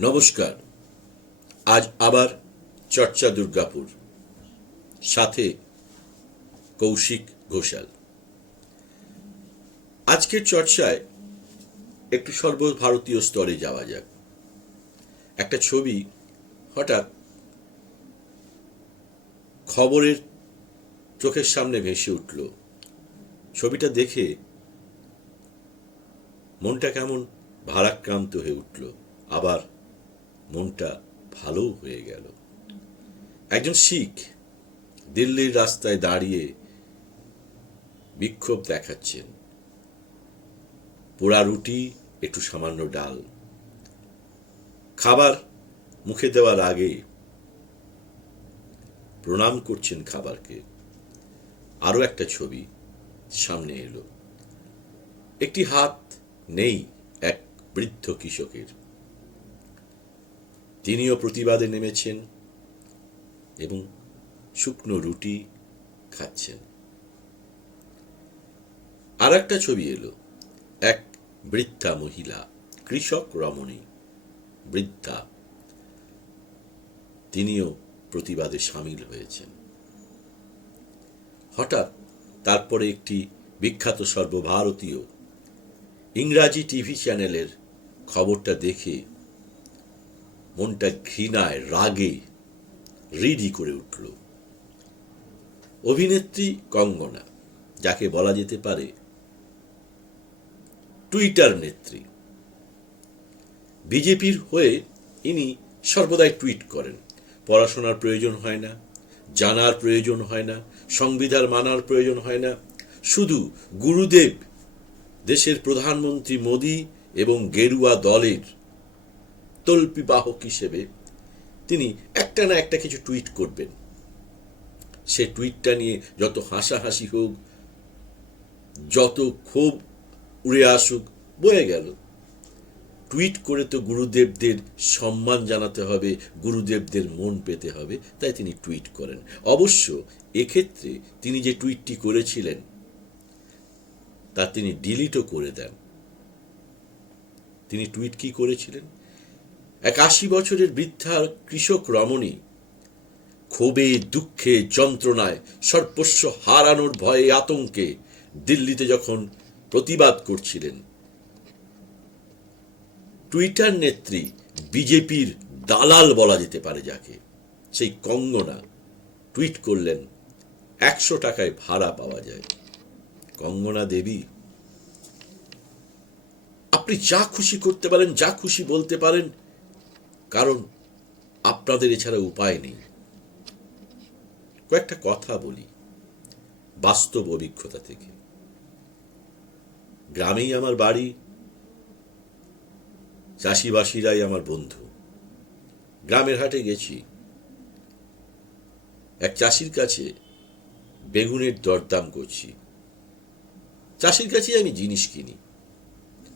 নমস্কার। আজ আবার চর্চা দুর্গাপুর। সাথে কৌশিক ঘোষাল। আজকের চর্চায় একটু সর্বভারতীয় স্তরে যাওয়া যাক। একটা ছবি হঠাৎ খবরের চোখের সামনে ভেসে উঠল। ছবিটা দেখে মনটা কেমন ভারাক্রান্ত হয়ে উঠল। আবার মনটা ভালো হয়ে গেল। একজন শিখ দিল্লির রাস্তায় দাঁড়িয়ে বিক্ষোভ দেখাচ্ছেন। পোড়া রুটি, একটু সামান্য ডাল। খাবার মুখে দেওয়ার আগে প্রণাম করছেন খাবারকে। আরও একটা ছবি সামনে এলো। একটি হাত নেই এক বৃদ্ধ কৃষকের। তিনিও প্রতিবাদে নেমেছেন এবং শুকনো রুটি খাচ্ছেন। আর একটা ছবি এলো, এক বৃদ্ধা মহিলা, কৃষক রমণী, বৃদ্ধা। তিনিও প্রতিবাদে সামিল হয়েছেন। হঠাৎ তারপরে একটি বিখ্যাত সর্বভারতীয় ইংরাজি টিভি চ্যানেলের খবরটা দেখে মনটা ঘৃণায়, রাগে রিডি করে উঠল। অভিনেত্রী কঙ্গনা, যাকে বলা যেতে পারে টুইটার নেত্রী। বিজেপির হয়ে ইনি সর্বদাই টুইট করেন, পড়াশোনার প্রয়োজন হয় না, জানার প্রয়োজন হয় না, সংবিধান মানার প্রয়োজন হয় না, শুধু গুরুদেব, দেশের প্রধানমন্ত্রী মোদী এবং গেরুয়া দলের বাহক হিসেবে তিনি একটা না একটা কিছু টুইট করবেন। সে টুইটটা নিয়ে যত হাসাহাসি হোক, যত ক্ষোভ উড়ে আসুক, বয়ে গেল। টুইট করে তো গুরুদেবদের সম্মান জানাতে হবে, গুরুদেবদের মন পেতে হবে, তাই তিনি টুইট করেন। অবশ্য এক্ষেত্রে তিনি যে টুইটটি করেছিলেন, তা তিনি ডিলিটও করে দেন। তিনি টুইট কি করেছিলেন? এক আশি বছরের বৃদ্ধার কৃষক রমণী, ক্ষোভে, দুঃখে, যন্ত্রণায় সর্বস্ব হারানোর ভয়ে আতঙ্কে দিল্লিতে যখন প্রতিবাদ করছিলেন। টুইটার নেত্রী বিজেপির দালাল বলা যেতে পারে যাকে। সেই কঙ্গনা টুইট করলেন, একশো টাকায় ভাড়া পাওয়া যায়। কঙ্গনা দেবী, আপনি যা খুশি করতে পারেন, যা খুশি বলতে পারেন কারণ আপনাদের এছাড়া উপায় নেই। কয়েকটা কথা বলি বাস্তব অভিজ্ঞতা থেকে। গ্রামেই আমার বাড়ি, চাষিবাসীরাই আমার বন্ধু। গ্রামের হাটে গেছি। এক চাষির কাছে বেগুনের দরদাম করছি। চাষির কাছে আমি জিনিস কিনি।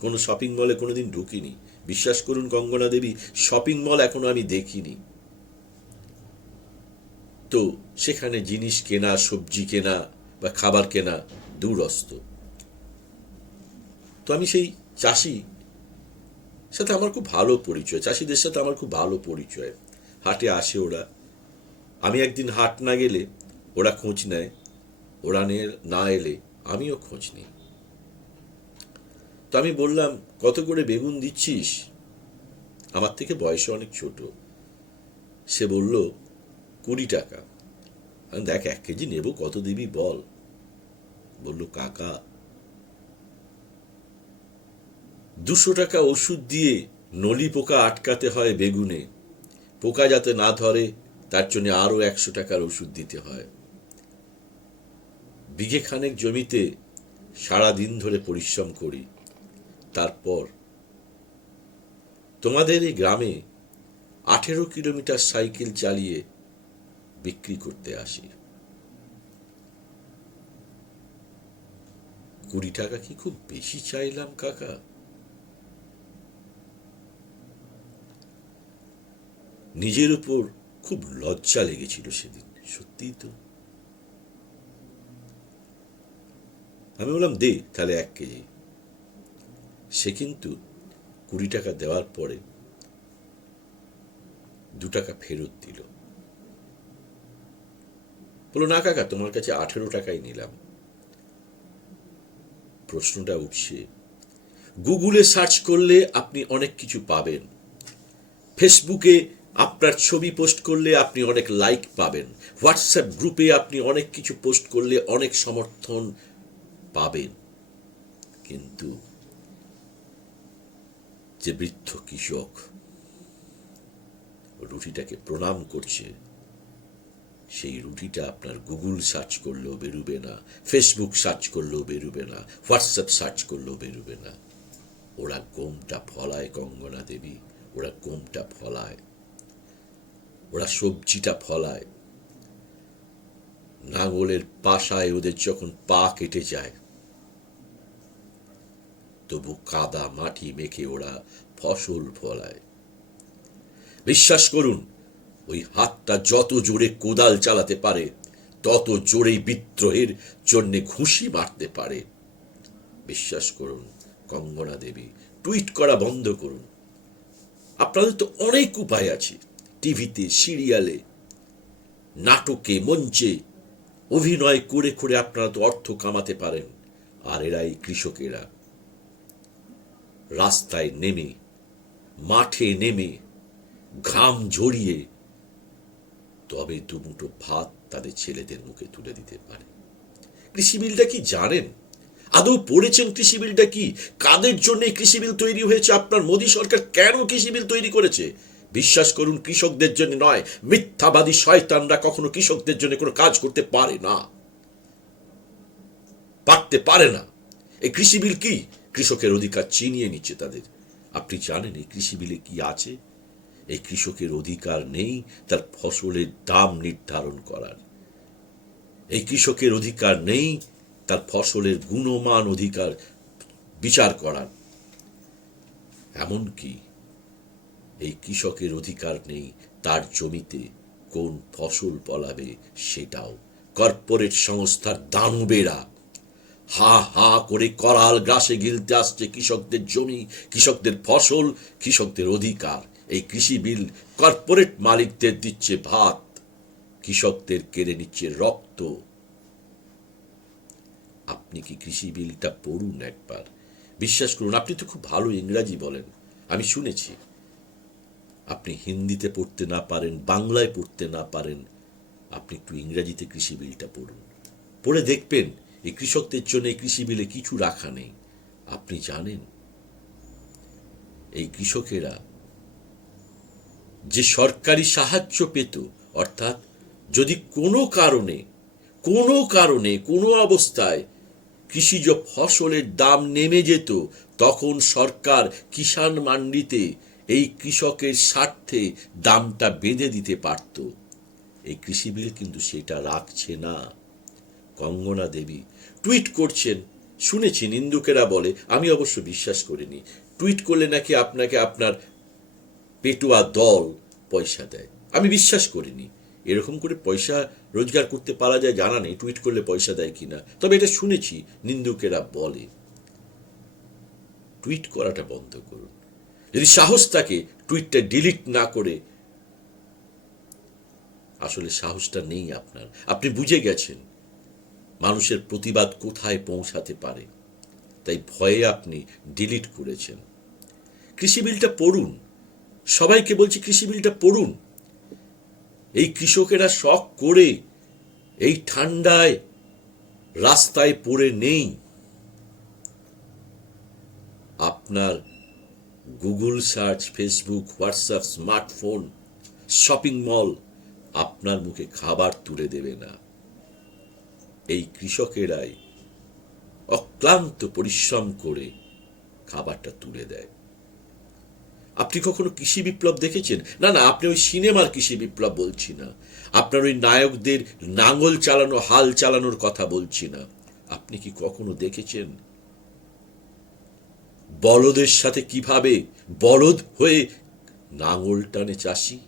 কোনো শপিং মলে কোনোদিন ঢুকিনি। বিশ্বাস করুন গঙ্গনা দেবী শপিং মল এখনও আমি দেখিনি। তো সেখানে জিনিস কেনা, সবজি কেনা বা খাবার কেনা দূরস্ত। তো আমি সেই চাষি সাথে আমার খুব ভালো পরিচয়, চাষিদের সাথে আমার খুব ভালো পরিচয়। হাটে আসে ওরা। আমি একদিন হাট না গেলে ওরা খোঁজ নেয়, ওরা না এলে আমিও খোঁজ নিই। তো আমি বললাম, কত করে বেগুন দিচ্ছিস? আমার থেকে বয়সে অনেক ছোট। সে বলল, কুড়ি টাকা। আমি দেখ, এক কেজি নেব কত দিবি বল। বলল, কাকা, দুশো টাকা ওষুধ দিয়ে নলি পোকা আটকাতে হয় বেগুনে। পোকা যাতে না ধরে, তার জন্য আরও একশো টাকার ওষুধ দিতে হয়। বিঘেখানেক জমিতে সারা দিন ধরে পরিশ্রম করি। তারপর। তোমাদের এই গ্রামে আঠেরো কিলোমিটার সাইকেল চালিয়ে বিক্রি করতে আসি। কুড়ি টাকা কি খুব বেশি চাইলাম, কাকা? নিজের উপর খুব লজ্জা লেগেছিল সেদিন, সত্যিই তো। আমি বললাম, দে, তাহলে এক কেজি। সে কিন্তু কুড়ি টাকা দেওয়ার পরে দু টাকা ফেরত দিল। বলো না কাকা, তোমার কাছে আঠেরো টাকাই নিলাম। প্রশ্নটা উঠছে, গুগলে সার্চ করলে আপনি অনেক কিছু পাবেন। ফেসবুকে আপনার ছবি পোস্ট করলে আপনি অনেক লাইক পাবেন। হোয়াটসঅ্যাপ গ্রুপে আপনি অনেক কিছু পোস্ট করলে অনেক সমর্থন পাবেন। কিন্তু যে বৃদ্ধ কৃষক রুটিটাকে প্রণাম করছে, সেই রুটিটা আপনার গুগল সার্চ করলেও বেরুবে না, ফেসবুক সার্চ করলেও বেরুবে না, হোয়াটসঅ্যাপ সার্চ করলেও বেরুবে না। ওরা গোমটা ফলায় কঙ্গনা দেবী, ওরা গোমটা ফলায়, ওরা সবজিটা ফলায়। নাঙলের পাশায় ওদের যখন পা কেটে যায় তবু কাদা মাটি মেখে ওরা ফসল ফলায়। বিশ্বাস করুন, ওই হাতটা যত জোরে কোদাল চালাতে পারে, তত জোরেই বিদ্রোহের জন্যে ঘুষি মারতে পারে। বিশ্বাস করুন, কঙ্গনা দেবী, টুইট করা বন্ধ করুন। আপনাদের তো অনেক উপায় আছে, টিভিতে, সিরিয়ালে, নাটকে, মঞ্চে, অভিনয় করে করে আপনারা তো অর্থ কামাতে পারেন। আর এরাই কৃষকেরা। রাস্তায় নেমে, মাঠে নেমে, ঘাম ঝরিয়ে, তবে দুমুটো ভাত তাদের ছেলেদের মুখে তুলে দিতে পারে। কৃষি বিলটা কি জানেন? আদৌ পড়েছেন কৃষি বিলটা কি? কাদের জন্য কৃষি বিল তৈরি হয়েছে? আপনার মোদী সরকার কেন কৃষি বিল তৈরি করেছে? বিশ্বাস করুন, কৃষকদের জন্য নয়, মিথ্যাবাদী শয়তানরা কখনো কৃষকদের জন্য কোনো কাজ করতে পারে না। পারতে পারে না। এই কৃষি বিল কি? কৃষকের অধিকার চিনিয়ে নিচ্ছে তাদের। আপনি জানেন এই কৃষি বিলে কি আছে? এই কৃষকের অধিকার নেই তার ফসলের দাম নির্ধারণ করার। এই কৃষকের অধিকার নেই তার ফসলের গুণমান অধিকার বিচার করার। এমনকি এই কৃষকের অধিকার নেই তার জমিতে কোন ফসল ফলাবে সেটাও। কর্পোরেট সংস্থার দানবেরা হা হা করে করাল গ্রাসে গিলতে আসছে কৃষকদের জমি, কৃষকদের ফসল, কৃষকদের অধিকার। এই কৃষি বিল কর্পোরেট মালিকদের দিচ্ছে ভাত, কৃষকদের কেড়ে নিচ্ছে রক্ত। আপনি কি কৃষি বিলটা পড়ুন একবার? বিশ্বাস করুন, আপনি তো খুব ভালো ইংরাজি বলেন। আমি শুনেছি। আপনি হিন্দিতে পড়তে না পারেন, বাংলায় পড়তে না পারেন। আপনি একটু ইংরাজিতে কৃষি বিলটা পড়ুন। পড়ে দেখবেন এই কৃষকদের জন্য কৃষি বিলে কিছু রাখা নেই। আপনি জানেন, এই কৃষকেরা যে সরকারি সাহায্য পেত, অর্থাৎ যদি কোনো কারণে কোনো কারণে, কোনো অবস্থায় কৃষিজ ফসলের দাম নেমে যেত, তখন সরকার কিষাণ মান্ডিতে এই কৃষকের স্বার্থে দামটা বেঁধে দিতে পারত। এই কৃষি বিল কিন্তু সেটা রাখছে না। কঙ্গনা দেবী টুইট করছেন শুনেছি নিন্দুকেরা বলে, আমি অবশ্য বিশ্বাস করিনি। টুইট করলে নাকি আপনাকে আপনার পেটুয়া দল পয়সা দেয়। আমি বিশ্বাস করিনি। এরকম করে পয়সা রোজগার করতে পারা যায় জানা নেই, টুইট করলে পয়সা দেয় কিনা। তবে এটা শুনেছি নিন্দুকেরা বলে। টুইট করাটা বন্ধ করুন। যদি সাহস থাকে, টুইটটা ডিলিট না করে, আসলে সাহসটা নেই আপনার। আপনি বুঝে গেছেন। মানুষের প্রতিবাদ কোথায় পৌঁছাতে পারে? তাই ভয়ে আপনি ডিলিট করেছেন। কৃষি বিলটা পড়ুন। সবাইকে বলছি কৃষি বিলটা পড়ুন। এই কৃষকেরা শখ করে এই ঠান্ডায় রাস্তায় পড়ে নেই। আপনার Google search, Facebook, WhatsApp, smartphone, shopping mall আপনার মুখে খাবার তুলে দেবে না। এই কৃষকেরাই অক্লান্ত পরিশ্রম করে খাবারটা তুলে দেয়। আপনি কখনো কৃষি বিপ্লব দেখেছেন? না না, আপনি ওই সিনেমার কৃষি বিপ্লব বলছি না। আপনার ওই নায়কদের নাঙল চালানো, হাল চালানোর কথা বলছি না। আপনি কি কখনো দেখেছেন? বলদের সাথে কীভাবে বলদ হয়ে নাঙল টানে চাষি?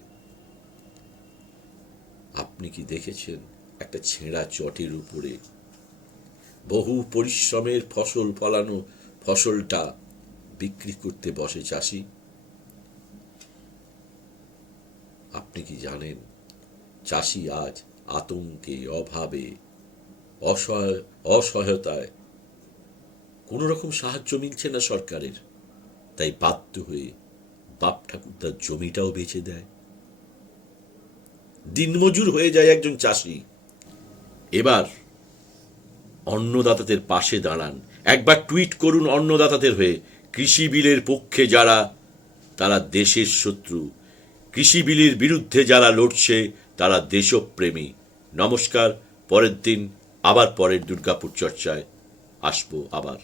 আপনি কি দেখেছেন? একটা ছেঁড়া চটের উপরে। বহু পরিশ্রমের ফসল ফলানো ফসলটা বিক্রি করতে বসে চাষি। আপনি কি জানেন, চাষি আজ আতঙ্কে, অভাবে, অসহায়, অসহায়তায় কোনো রকম সাহায্য মিলছে না সরকারের। তাই বাধ্য হয়ে বাপ ঠাকুরদার জমিটাও বেচে দেয়। দিনমজুর হয়ে যায় একজন চাষি। এবার অন্নদাতাদের পাশে দাঁড়ান। একবার টুইট করুন অন্নদাতাদের হয়ে, কৃষি বিলের পক্ষে যারা, তারা দেশের শত্রু। কৃষি বিলের বিরুদ্ধে যারা লড়ছে, তারা দেশপ্রেমী। নমস্কার, পরের দিন আবার পরের দুর্গাপুর চর্চায় আসব আবার।